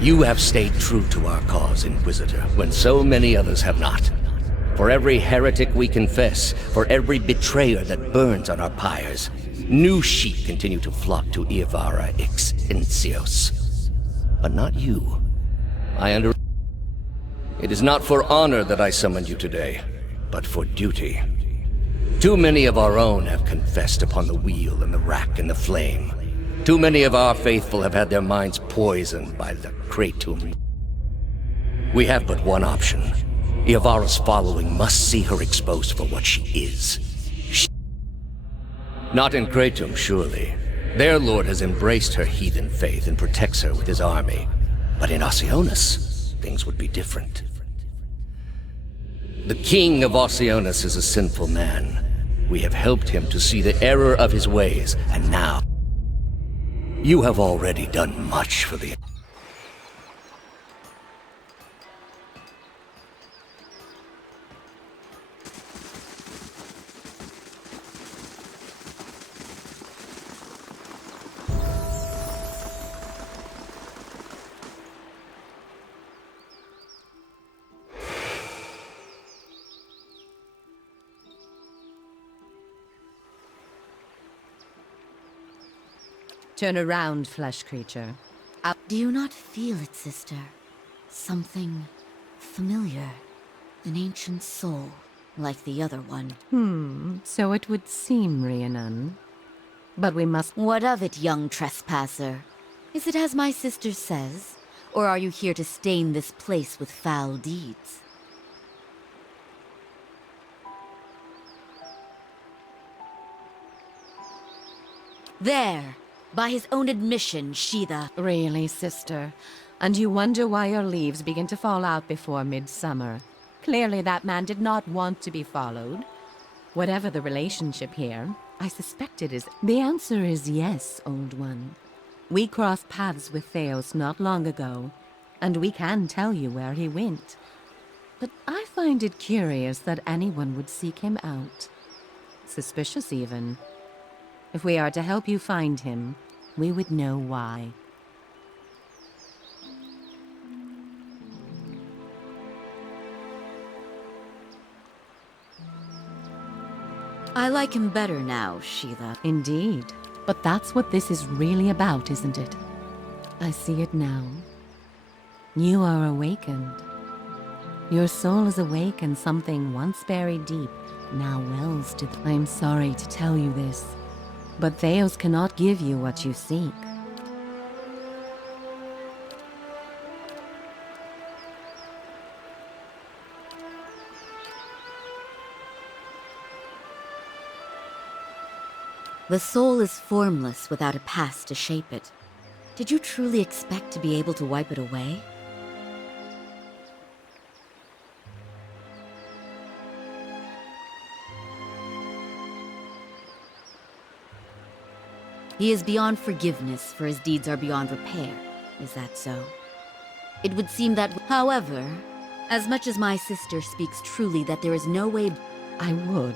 You have stayed true to our cause, Inquisitor, when so many others have not. For every heretic we confess, for every betrayer that burns on our pyres, new sheep continue to flock to Iavara ex Incios. But not you. It is not for honor that I summoned you today, but for duty. Too many of our own have confessed upon the wheel and the rack and the flame. Too many of our faithful have had their minds poisoned by the Kratom. We have but one option. Iavara's following must see her exposed for what she is. Not in Kratom, surely. Their lord has embraced her heathen faith and protects her with his army. But in Oceanus, things would be different. The king of Oceanus is a sinful man. We have helped him to see the error of his ways, and now you have already done much for the... Turn around, flesh creature. Do you not feel it, sister? Something familiar. An ancient soul, like the other one. So it would seem, Rhiannon. But we must... What of it, young trespasser? Is it as my sister says? Or are you here to stain this place with foul deeds? There! By his own admission, Sheetha. Really, sister? And you wonder why your leaves begin to fall out before midsummer. Clearly that man did not want to be followed. Whatever the relationship here, I suspect it is... The answer is yes, old one. We crossed paths with Theos not long ago, and we can tell you where he went. But I find it curious that anyone would seek him out. Suspicious, even. If we are to help you find him, we would know why. I like him better now, Sheetha. Indeed. But that's what this is really about, isn't it? I see it now. You are awakened. Your soul is awake, and something once buried deep now wells to... I'm sorry to tell you this, but Theos cannot give you what you seek. The soul is formless without a past to shape it. Did you truly expect to be able to wipe it away? He is beyond forgiveness, for his deeds are beyond repair. Is that so? It would seem that, however, as much as my sister speaks truly that there is no way... I would.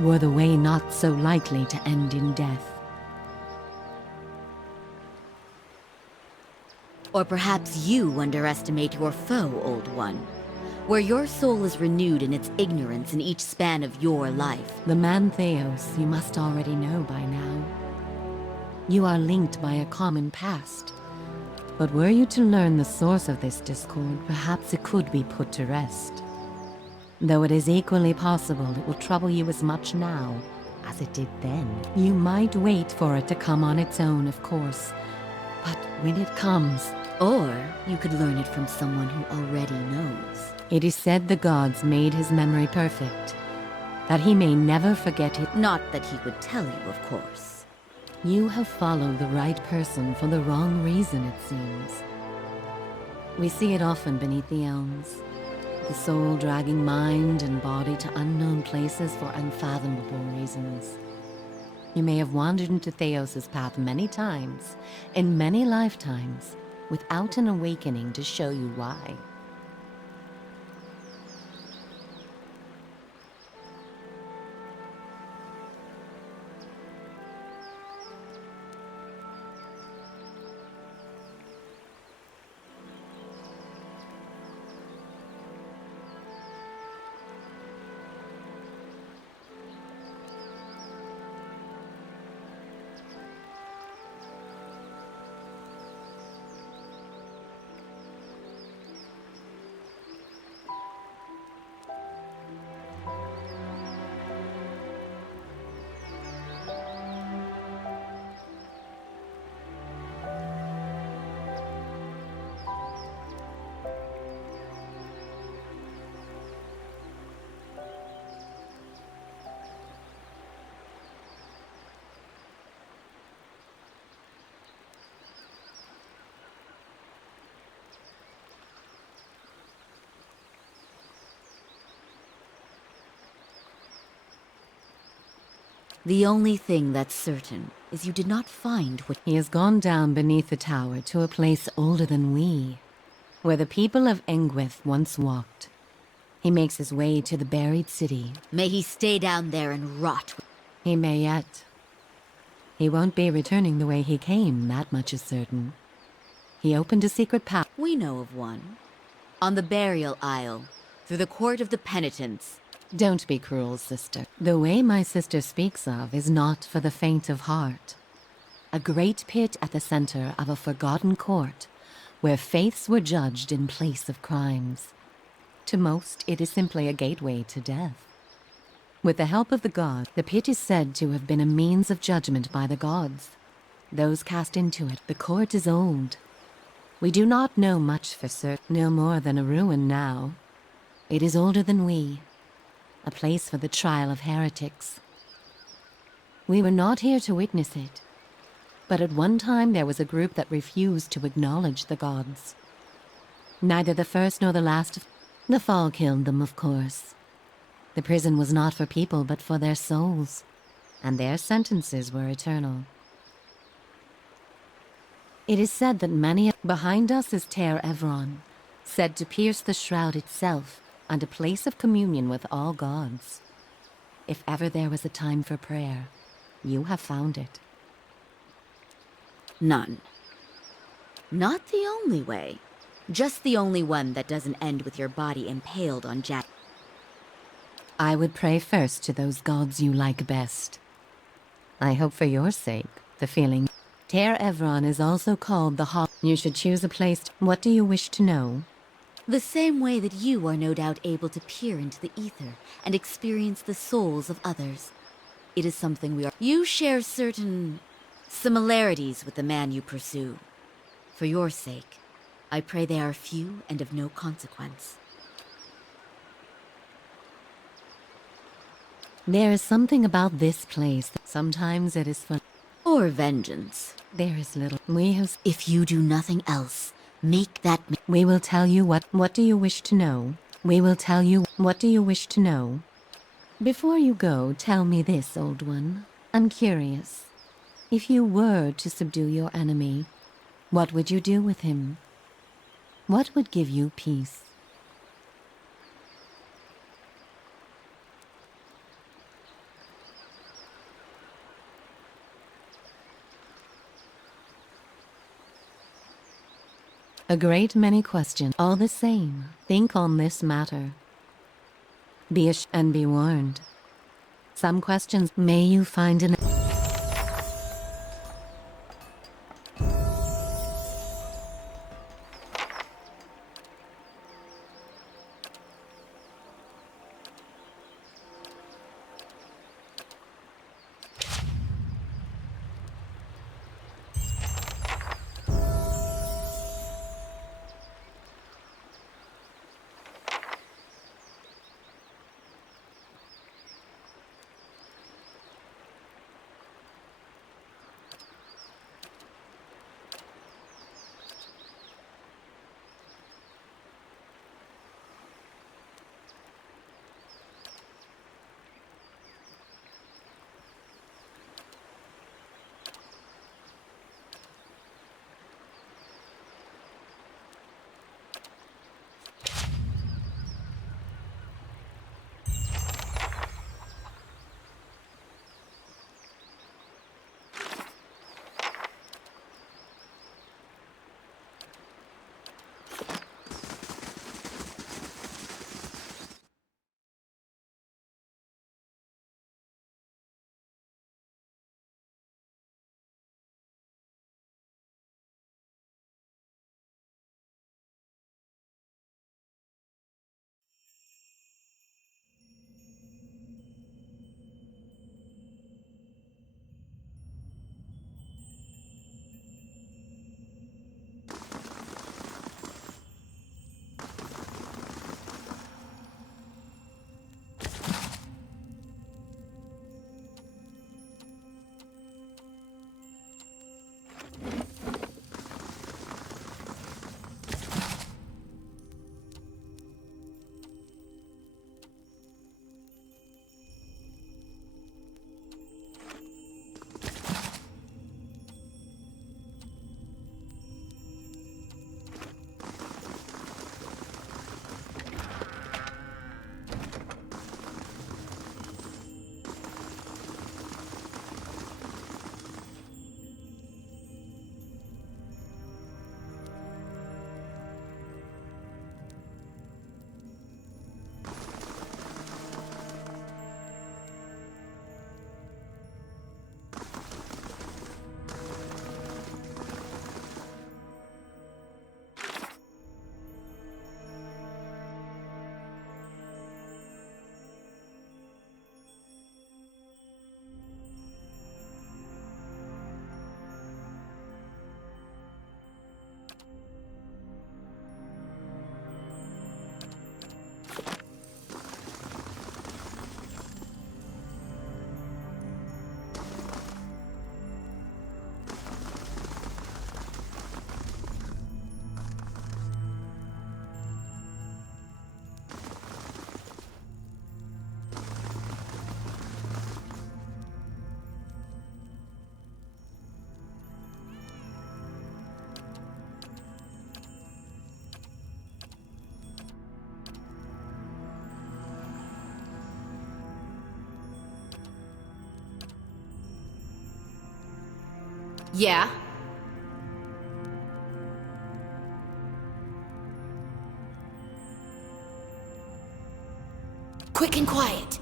Were the way not so likely to end in death. Or perhaps you underestimate your foe, old one. Where your soul is renewed in its ignorance in each span of your life. The man Theos you must already know by now. You are linked by a common past. But were you to learn the source of this discord, perhaps it could be put to rest. Though it is equally possible it will trouble you as much now as it did then. You might wait for it to come on its own, of course. But when it comes... Or you could learn it from someone who already knows. It is said the gods made his memory perfect, that he may never forget it. Not that he would tell you, of course. You have followed the right person for the wrong reason, it seems. We see it often beneath the elms. The soul dragging mind and body to unknown places for unfathomable reasons. You may have wandered into Theos' path many times, in many lifetimes, without an awakening to show you why. The only thing that's certain is you did not find what... He has gone down beneath the tower to a place older than we, where the people of Engwith once walked. He makes his way to the buried city. May he stay down there and rot. He may yet. He won't be returning the way he came, that much is certain. He opened a secret path. We know of one. On the burial isle, through the court of the penitents. Don't be cruel, sister. The way my sister speaks of is not for the faint of heart. A great pit at the center of a forgotten court, where faiths were judged in place of crimes. To most, it is simply a gateway to death. With the help of the god, the pit is said to have been a means of judgment by the gods. Those cast into it, the court is old. We do not know much for certain, no more than a ruin now. It is older than we, a place for the trial of heretics. We were not here to witness it, but at one time there was a group that refused to acknowledge the gods. Neither the first nor the last of the fall killed them, of course. The prison was not for people, but for their souls, and their sentences were eternal. It is said that behind us is Ter Evron, said to pierce the shroud itself, and a place of communion with all gods. If ever there was a time for prayer, you have found it. None. Not the only way. Just the only one that doesn't end with your body impaled on Jack. I would pray first to those gods you like best. I hope for your sake, the feeling. Ter Evron is also called the Hall. You should choose a place. What do you wish to know? The same way that you are no doubt able to peer into the ether and experience the souls of others. It is something we are... You share certain similarities with the man you pursue. For your sake, I pray they are few and of no consequence. There is something about this place that sometimes it is fun. Or vengeance. There is little. We have... If you do nothing else, make that... We will tell you what... What do you wish to know? We will tell you... What do you wish to know? Before you go, tell me this, old one. I'm curious. If you were to subdue your enemy, what would you do with him? What would give you peace? A great many questions. All the same, think on this matter. Be and be warned. Some questions may you find in... Yeah? Quick and quiet.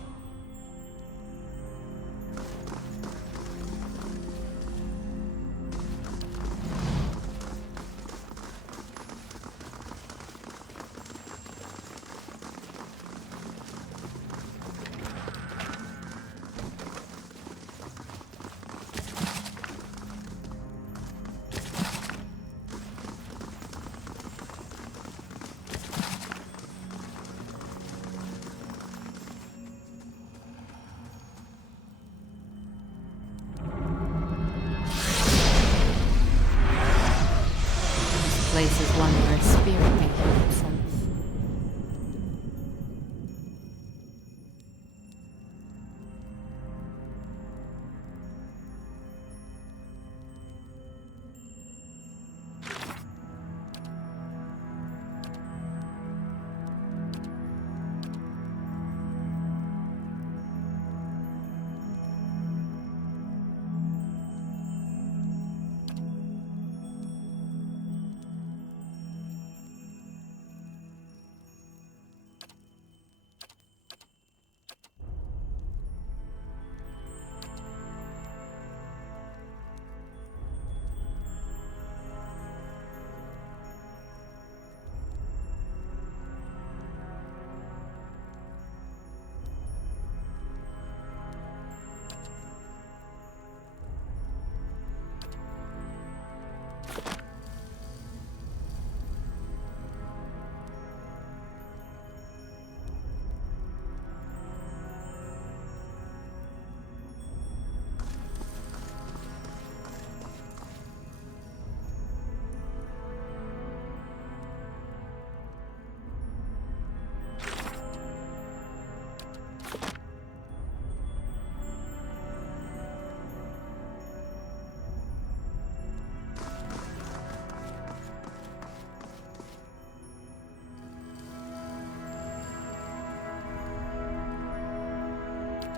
This place is one where a spirit may heal itself.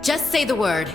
Just say the word.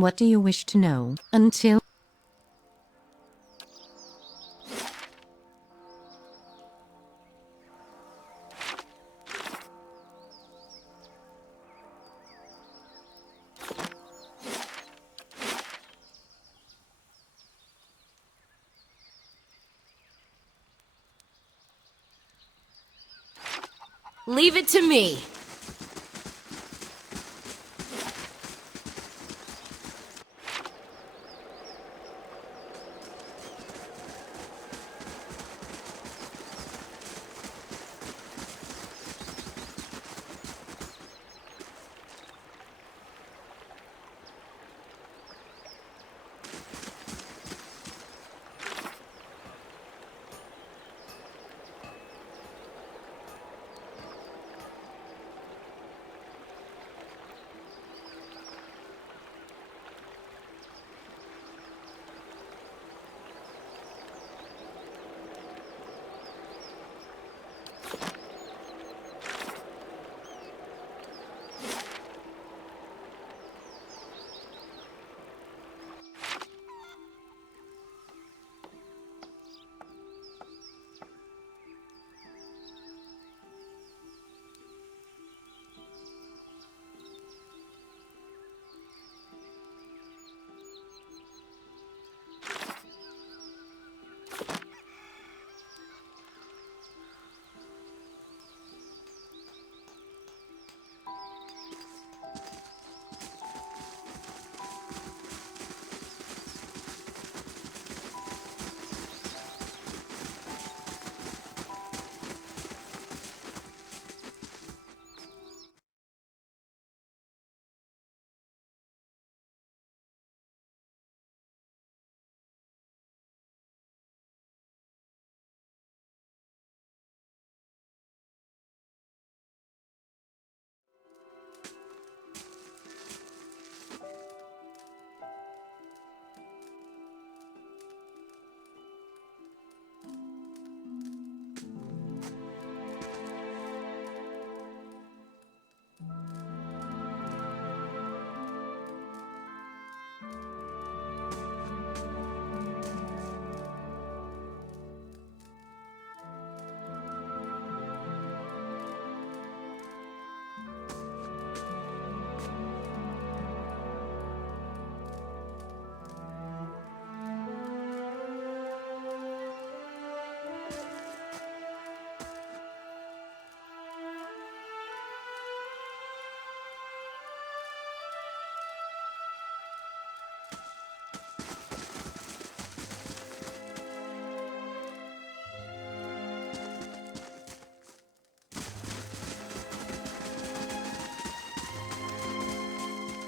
What do you wish to know? Until... Leave it to me.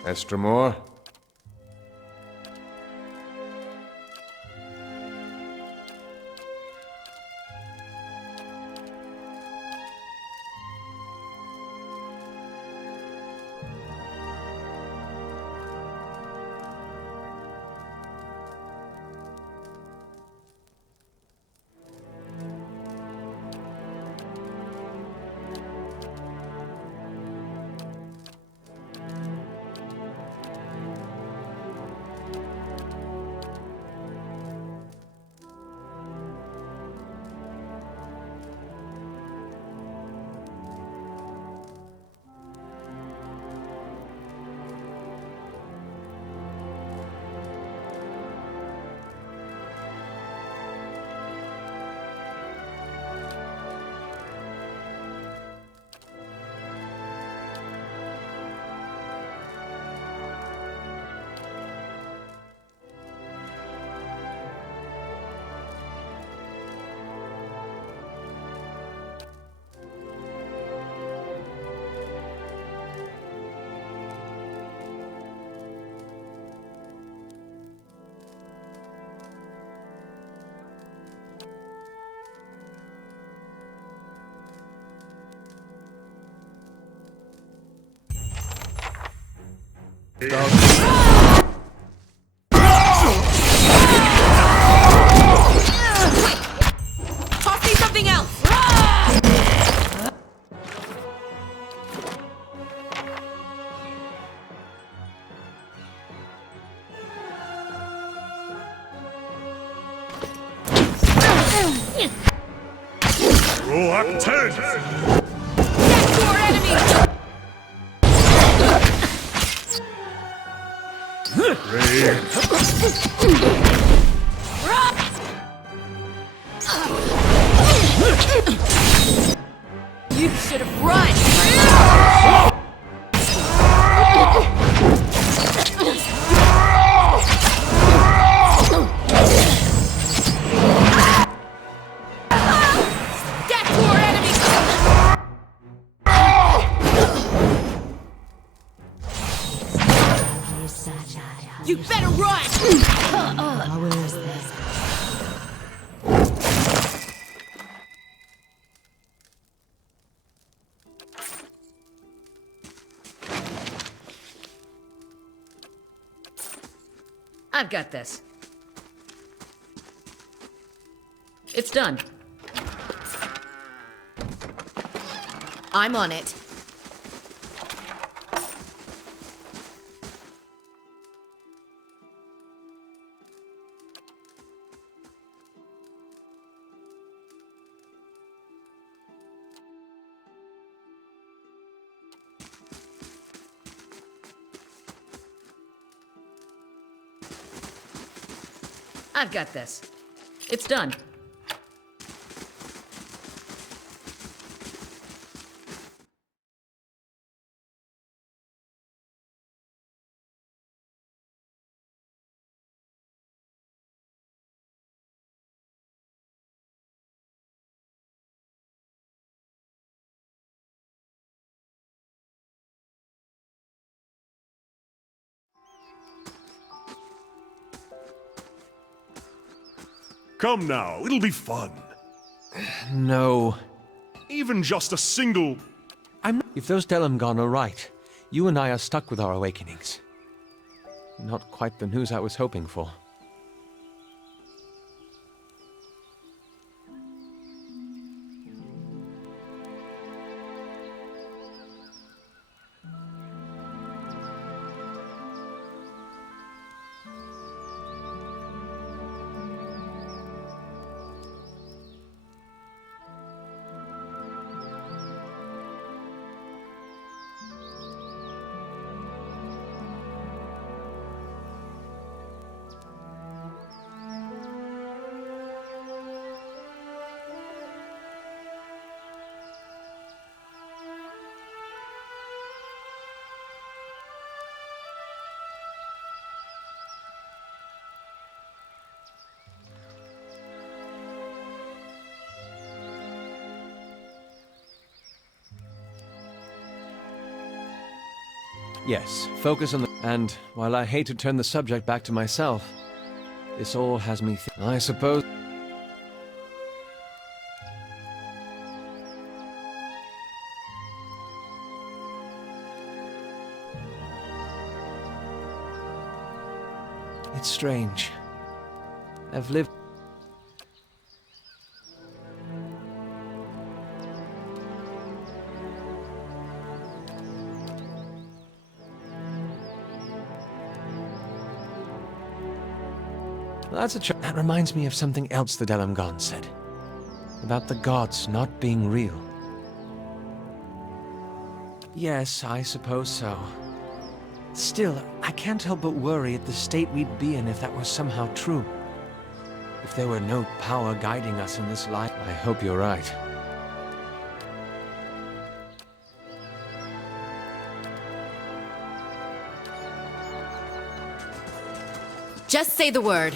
Estremor? Toss me something else! Proacted! Get to our enemy! You should have run! Get to our enemy! You better run! I've got this. It's done. I'm on it. I've got this. It's done. Come now, it'll be fun. No. Even just a single... If those Delamgon are right, you and I are stuck with our awakenings. Not quite the news I was hoping for. Yes, focus on the... And while I hate to turn the subject back to myself, this all has me I suppose... It's strange. I've lived... That's that reminds me of something else the Delamgon said. About the gods not being real. Yes, I suppose so. Still, I can't help but worry at the state we'd be in if that were somehow true. If there were no power guiding us in this life. I hope you're right. Just say the word.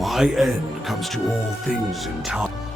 My end comes to all things in time.